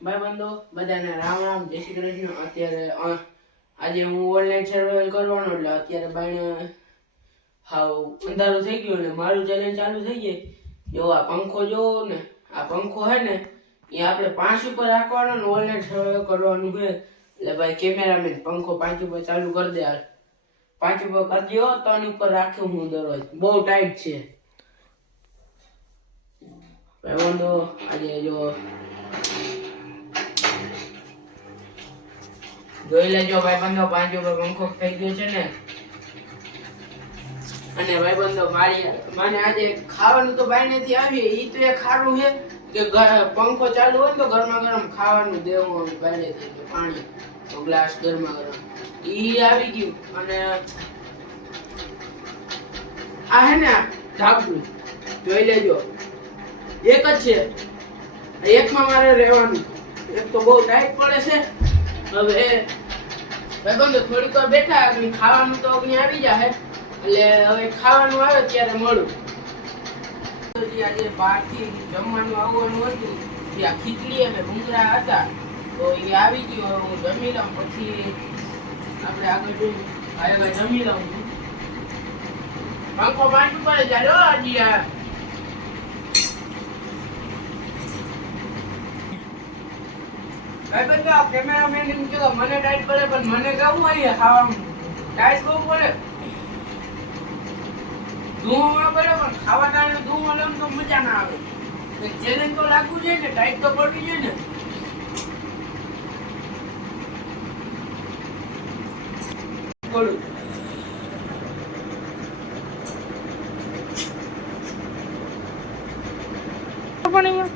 ભાઈ બંધો બધાને રામ રામ, જય શ્રી કૃષ્ણ। અત્યારે આજે હું ઓનલાઈન સર્વાઈવલ કરવાનો, એટલે અત્યારે બાયણે હાવ અંધારું થઈ ગયું ને મારું ચેલેન્જ ચાલુ થઈ ગઈ। જો આ પંખો જોવો ને, આ પંખો હે ને એ આપણે 5 ઉપર રાખવાનો ને ઓનલાઈન સર્વાઈવલ કરવાનું છે। એટલે ભાઈ કેમેરામેન પંખો 5 ઉપર ચાલુ કરી દે। 5 ઉપર કરી દો, 3 ઉપર રાખ્યું હું દરરોજ, બહુ ટાઈટ છે ભાઈ બંધો। આજે જો જોઈ લેજો ભાઈ બંધો, 5 ઉપર પંખો થઈ ગયો છે ને। અને ભાઈ બંધો મને આજે ખાવાનું તો બાયણેથી આવી, ઈ તો એ ખારું છે કે પંખો ચાલુ હોય ને તો ગરમા ગરમ ખાવાનું દેવું બાયણેથી, પાણી તો ગ્લાસ ગરમા ગરમ ઈ આવી ગયું। અને આ હે ને ધાબળું જોઈ લેજો, એક જ છે, એકમાં મારે રહેવાનું, એક તો બહુ ટાઈટ પડે છે। હવે ભાઈબંધો થોડીક વાર બેઠા, ખાવાનું તો આવી જાય, એટલે હવે ખાવાનું આવે ત્યારે મળું। આજે બહારથી જમવાનું આવવાનું હતું, ત્યાં ખીચડી અને ભૂંગળા હતા, તો એ આવી ગયો। હું જમી લઉં પછી આપણે આગળ જોઈએ। ભાઈ જમી લઉં, પંખો 5 ઉપર ચાલો હજી આ ભાઈ બંધો આ કેમેરામેન એમ કે મને ટાઈટ પડે, પણ મને કેવું હોય ખાવાનું ટાઈટ બહુ પડે, ધુઓ પડે, પણ ખાવા ટાણે ધુઓ લેમ તો મજા ના આવે। ચેલેન્જ તો લાગવું જોઈએ ને, ટાઈટ તો પડવી જોઈએ ને। બોલું પાણીમાં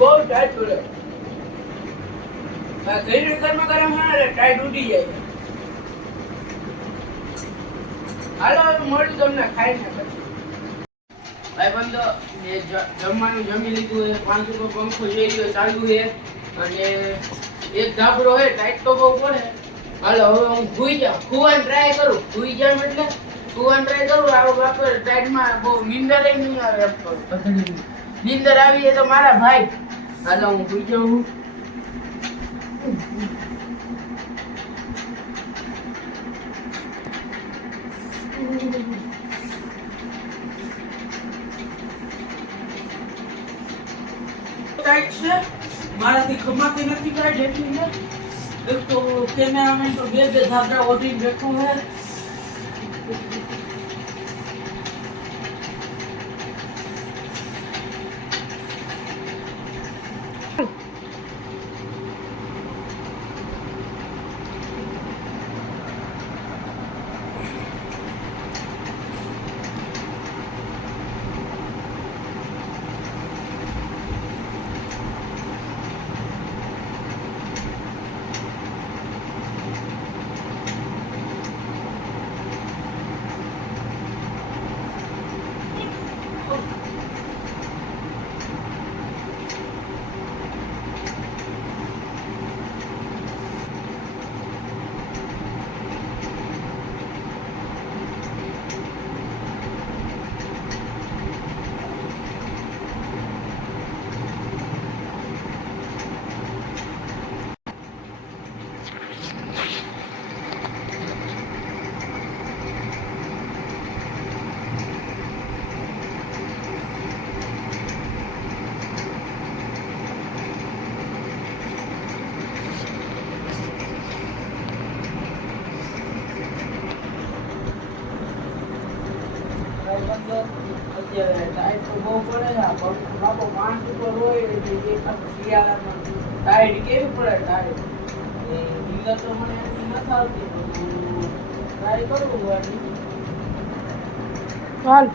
બહુ ટાઈટ પડે, ઘરે ગરમા ગરમ હોય ને ટાઈટ ઉડી જાય। હાલો મળ્યું તમને ખાઈને પછી। ભાઈ બંધો જમવાનું જમી લીધું છે, 5 ઉપર પંખો જોઈ ગયો ચાલુ છે, અને એક ધાબળો હે, ટાઈટ તો બહુ પડે। હાલો હવે હું ભૂઈ જાઉં, ખુવાની ટ્રાય કરું, ભૂઈ જામ એટલે ખુવાની ટ્રાય કરું। આવો બાપર ટાઈટમાં બહુ નીંદર નહીં આવે, નીંદર આવી એ તો મારા ભાઈ। હાલો હું ભૂઈ જાઉં। ટાઈટ છે, મારાથી ખમાતી નથી ટાઈટ એટલી છે। એક તો કેમેરામેન તો બે ધાબળા ઓઢીને બેઠો છે। અત્યારે ટાઈટ તો બહુ પડે, બાપો 5 ઉપર હોય એટલે શિયાળામાં ટાઈટ કેવી પડે, ટાઈટ નીંદર તો મને એની નથી આવતી, ટ્રાય કરું હાલ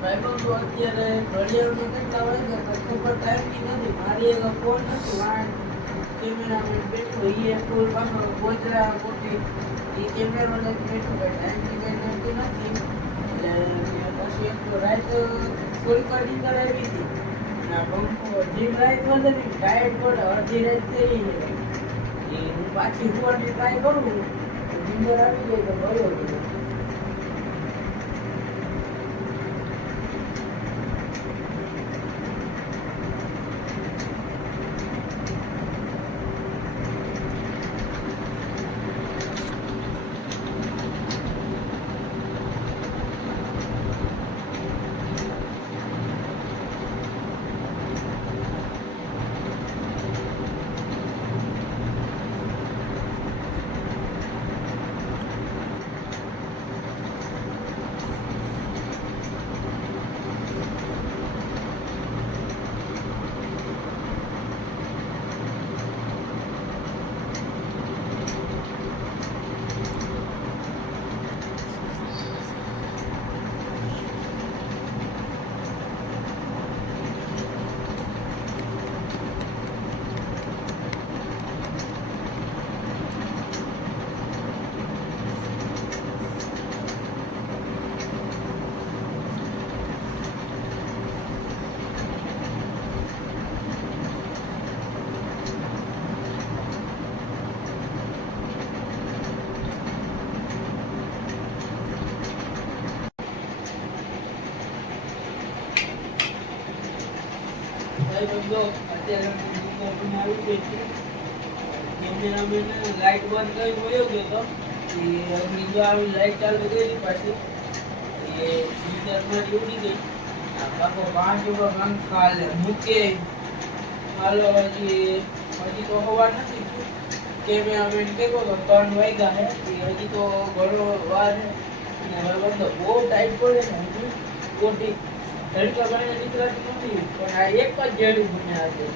ભાઈ બંધો। અત્યારે ઘડિયાળનો કેટલા વાગે ખબર ટાઈમની નથી, મારી એક ફોન નથી, વાણ કેમેરામેન બેઠો, એ ફૂલ પાછો ગોચરા મોટી એ કેમેરો લઈને બેઠો, ટાઈમની કઈ નક્કી નથી। પછી એક તો રાત થોડીક વાર નીંદર આવી હતી, પંખો જીમ રાત વધે ટાયર્ડ પડે, અડધી રાત થઈ એ હું પાછી સુવાની ટ્રાય કરું, નીંદર આવી જાય તો ગયો। ભાઈબંધો અત્યારે હું આવી ગઈ છું. કેમેરામેન લાઈટ બંધ કરી વયો ગયો તો એ બીજો આવી લાઈટ ચાલુ કરી પાછી એ મીટરમાં ઉડી ગઈ. બાપો 5 ઉપર કાલે મૂકે હાલો હજી તો હવા નથી કેમેરામેન કેવો તો 3 વાગ્યા હે હજી તો ઘણો વાર હે ને ભાઈબંધો બહુ ટાઈટ પડે ને હજુ કોટી તડકા બાઈને નીકળાતી નથી પણ આ એક જ જેડું મને આજે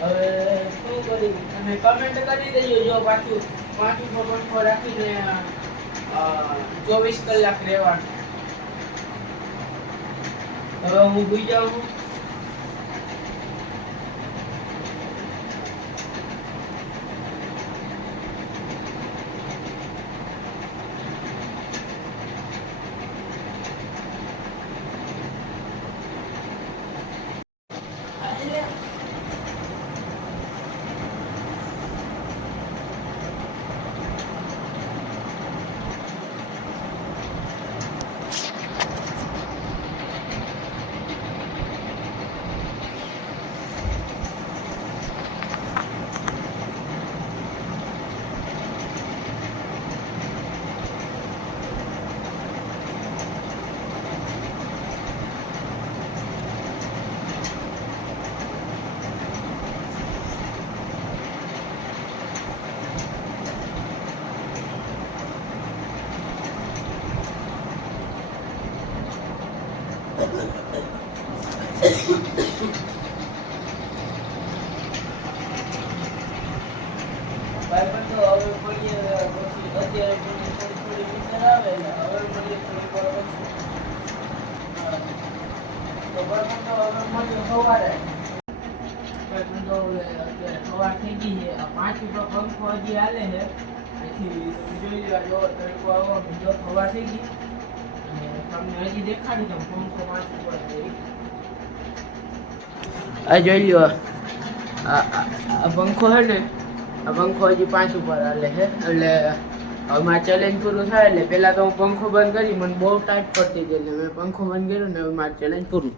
હવે શું કરી અને કમેન્ટ કરી દેજો જો પાછું 5 ઉપર પંખો રાખીને 24 કલાક રહેવાનું. હવે હું ભૂઈ જાઉં છું. ભાઈબંધો હવે મળીએ પછી અત્યારે થોડી વિચાર આવે ને હવે મળીએ થોડી વાર પછી. તો ભાઈબંધો હવે મળીએ સવારે. ભાઈબંધો હવે અત્યારે સવાર થઈ ગઈ છે. આ 5 ઉપર પંખો હજી હાલે છે અહીંથી જોઈ લેવા જો તડકો આવો બીજો સવાર થઈ ગઈ અને તમને હજી દેખાડી દઉં પંખો 5 ઉપર થઈ. આ જોઈ લ્યો આ પંખો છે ને આ પંખો હજી 5 ઉપર હાલે છે એટલે હવે મારે ચેલેન્જ પૂરું થાય એટલે પહેલાં તો હું પંખો બંધ કરી મને બહુ ટાઈટ પડતી હતી એટલે મેં પંખો બંધ કર્યો ને હવે મારે ચેલેન્જ પૂરું.